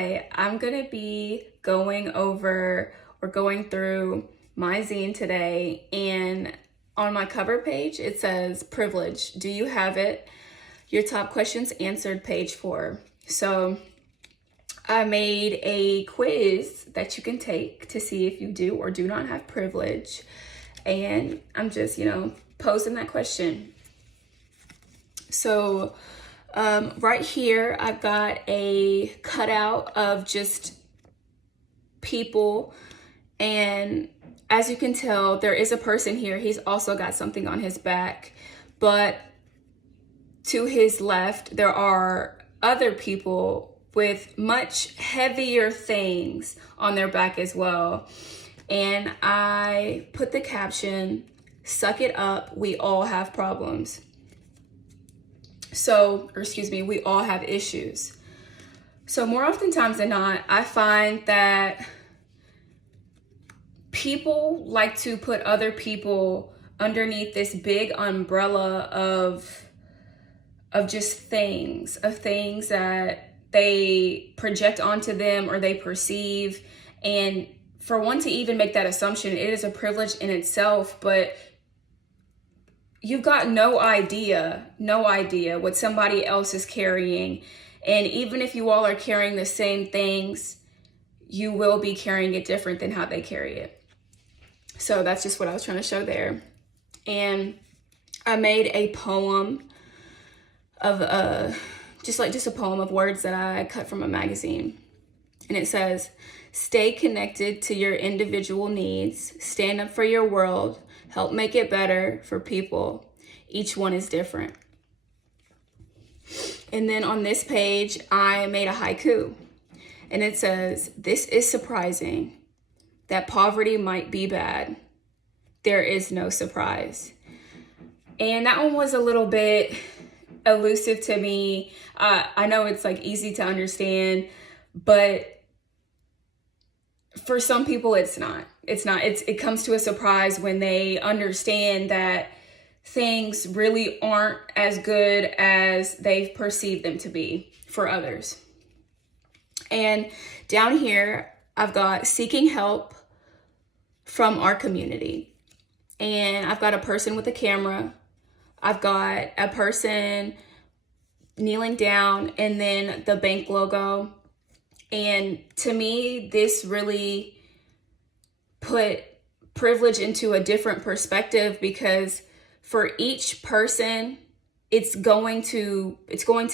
Hi, I'm gonna be going over or going through my zine today, and on my cover page it says privilege. Do you have it? Your top questions answered, page 4. So I made a quiz that you can take to see if you do or do not have privilege, and I'm just, posing that question. So right here, I've got a cutout of just people. And as you can tell, there is a person here. He's also got something on his back. But to his left, there are other people with much heavier things on their back as well. And I put the caption, "Suck it up, we all have problems." We all have issues. So more oftentimes than not, I find that people like to put other people underneath this big umbrella of just things that they project onto them or they perceive. And for one to even make that assumption, it is a privilege in itself, but you've got no idea what somebody else is carrying. And even if you all are carrying the same things, you will be carrying it different than how they carry it. So that's just what I was trying to show there. And I made a poem of just a poem of words that I cut from a magazine. And it says, "Stay connected to your individual needs, stand up for your world, help make it better for people. Each one is different." And then on this page, I made a haiku. And it says, "This is surprising, that poverty might be bad. There is no surprise." And that one was a little bit elusive to me. I know it's easy to understand, but for some people it's not. It comes to a surprise when they understand that things really aren't as good as they've perceived them to be for others. And down here, I've got seeking help from our community. And I've got a person with a camera. I've got a person kneeling down, and then the bank logo. And to me, this really put privilege into a different perspective, because for each person, it's going to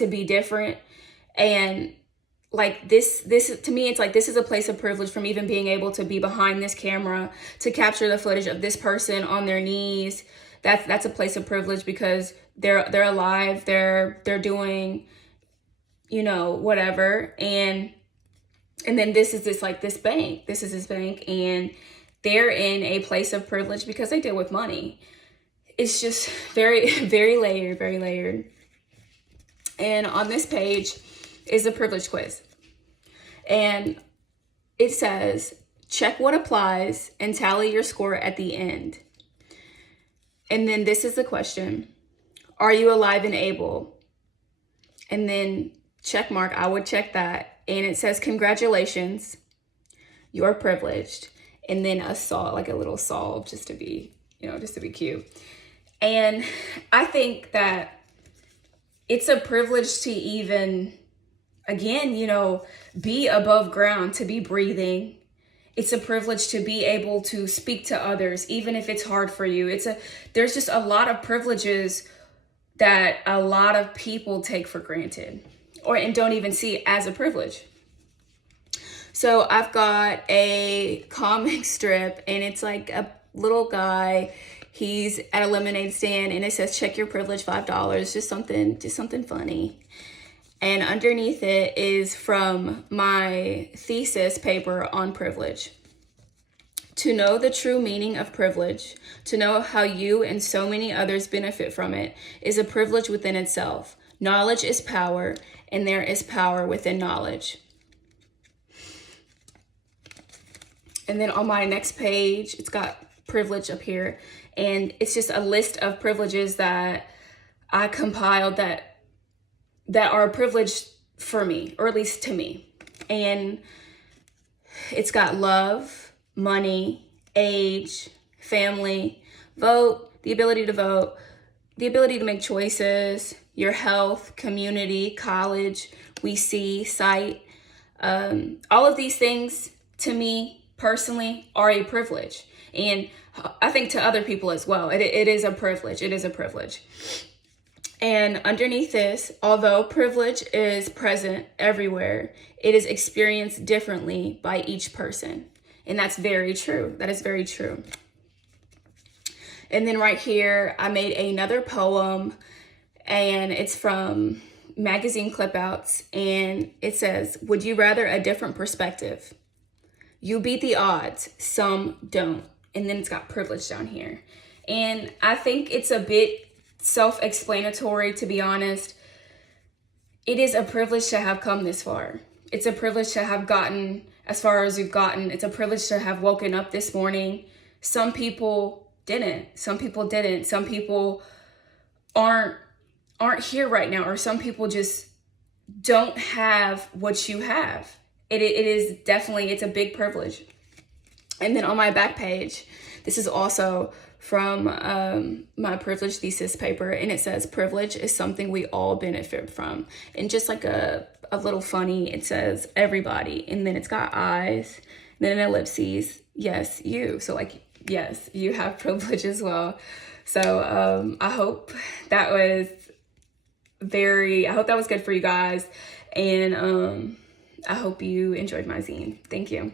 be different. And this to me, it's this is a place of privilege from even being able to be behind this camera to capture the footage of this person on their knees. That's a place of privilege, because they're alive, they're doing, whatever. And then this is this bank. This is this bank, and they're in a place of privilege because they deal with money. It's just very, very layered, very layered. And on this page is a privilege quiz. And it says, check what applies and tally your score at the end. And then this is the question: are you alive and able? And then check mark, I would check that. And it says, congratulations, you're privileged. And then a little solve, just to be cute. And I think that it's a privilege to even, again, be above ground, to be breathing. It's a privilege to be able to speak to others, even if it's hard for you. There's just a lot of privileges that a lot of people take for granted, and don't even see as a privilege. So I've got a comic strip, and it's a little guy. He's at a lemonade stand, and it says, check your privilege, $5. Just something funny. And underneath it is from my thesis paper on privilege. To know the true meaning of privilege, to know how you and so many others benefit from it, is a privilege within itself. Knowledge is power, and there is power within knowledge. And then on my next page, it's got privilege up here. And it's just a list of privileges that I compiled that are privileged for me, or at least to me. And it's got love, money, age, family, vote, the ability to vote, the ability to make choices, your health, community, college, we see, sight. All of these things to me personally are a privilege. And I think to other people as well, it is a privilege. It is a privilege. And underneath this, although privilege is present everywhere, it is experienced differently by each person. And that's very true. That is very true. And then right here, I made another poem, and it's from magazine clipouts, and it says, would you rather a different perspective? You beat the odds, some don't. And then it's got privilege down here. And I think it's a bit self-explanatory, to be honest. It is a privilege to have come this far. It's a privilege to have gotten as far as you've gotten. It's a privilege to have woken up this morning. Some people didn't. Some people didn't. Some people aren't here right now, or some people just don't have what you have. It is definitely, it's a big privilege. And then on my back page, this is also from my privilege thesis paper, and it says, privilege is something we all benefit from. And just like a little funny, it says everybody, and then it's got eyes, then an ellipses, yes, you. So like, yes, you have privilege as well. So I hope that was good for you guys. And I hope you enjoyed my zine. Thank you.